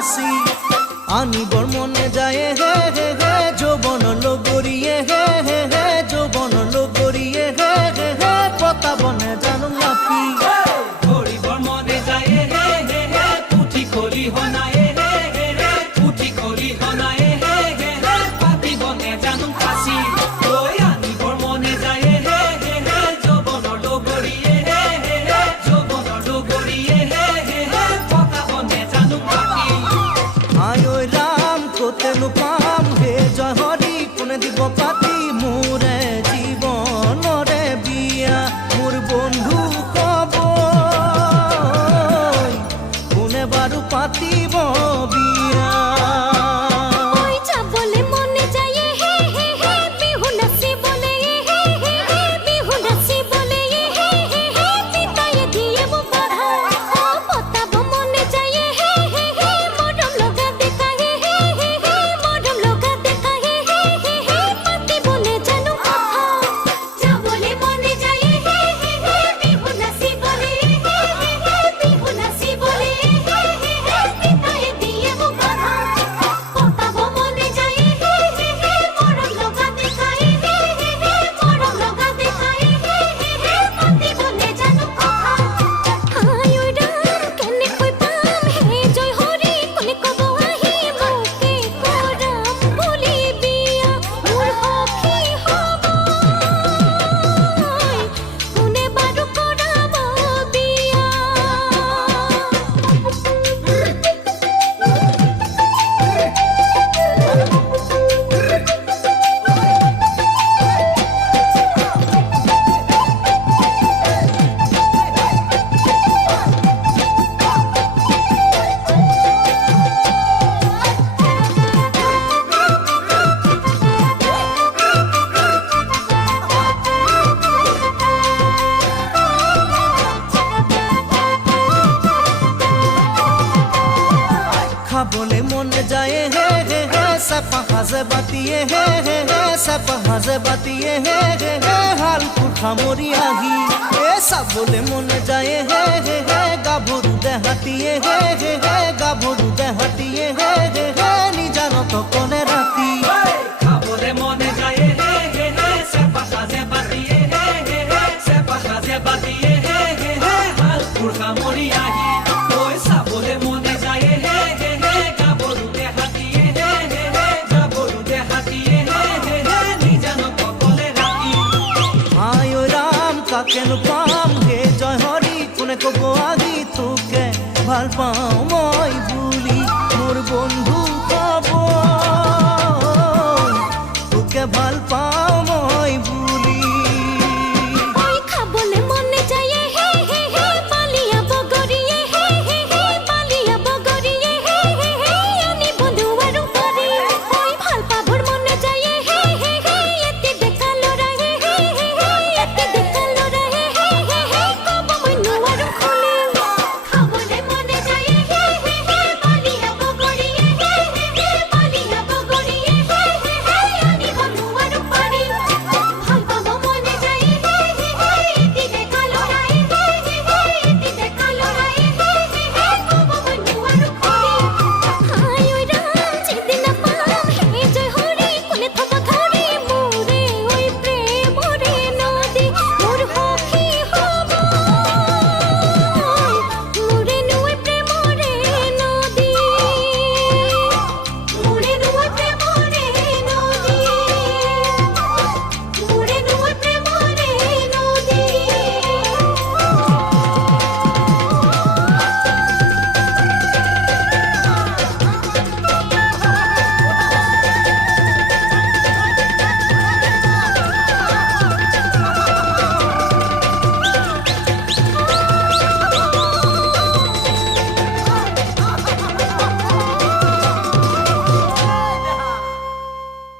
ফাঁসি আনিবৰ মনে যায় হে হে হে যৌবন লগৰিয়ে হে হে হে যৌবন লগৰিয়ে হে হে হে পতাবনে জানো নাপি ধৰিবৰ মনে যায় হে হে হে পুঠি খলি হনায়ে হে হে হে পুঠি খলি হনায়ে হে হে হে পাতিবনে জানো ফাঁসি ঐ আনিবৰ মনে যায় হে হে হে যৌবন লগৰিয়ে হে হে হে যৌবন লগৰিয়ে হে হে হে পতাবনে জানো নাপি আয় ঐ ৰাম কোতেনো পাম হে জয় হৰি কোনে দিব পাতি মোৰে জীৱনৰে বিয়া মোৰ বন্ধু কব কোনে বাৰু পাতিব বিয়া খাবলে মনে যায় হে হে হে চেপা সাজে বাতিয়ে হে হে হে চেপা সাজে বাতিয়ে হে হে হে হালকুৰ সামৰি আহি এ চাবলে মনে যায় হে হে হে গাভৰু দেহাতিয়ে হে হে হে গাভৰু দেহাতিয়ে হে হে হে নিজানত কনে ৰাতি খাবলে মনে যায় হে হে হে চেপা সাজে বাতিয়ে হে হে হে চেপা সাজে বাতিয়ে হে হে হে হালকুৰ সামৰি আহি ঐ চাবলে মনে যায় হে হে হে গাভৰু দেহাতিয়ে হে হে হে গাভৰু দেহাতিয়ে হে হে হে নিজানত কলে ৰাতি আয় ঐ ৰাম কাকেনো পাম হে জয় হৰি কোনে কব আহি তোকে ভাল পাওঁ মই বুলি মোৰ বন্ধু কব তোকে ভাল পাওঁ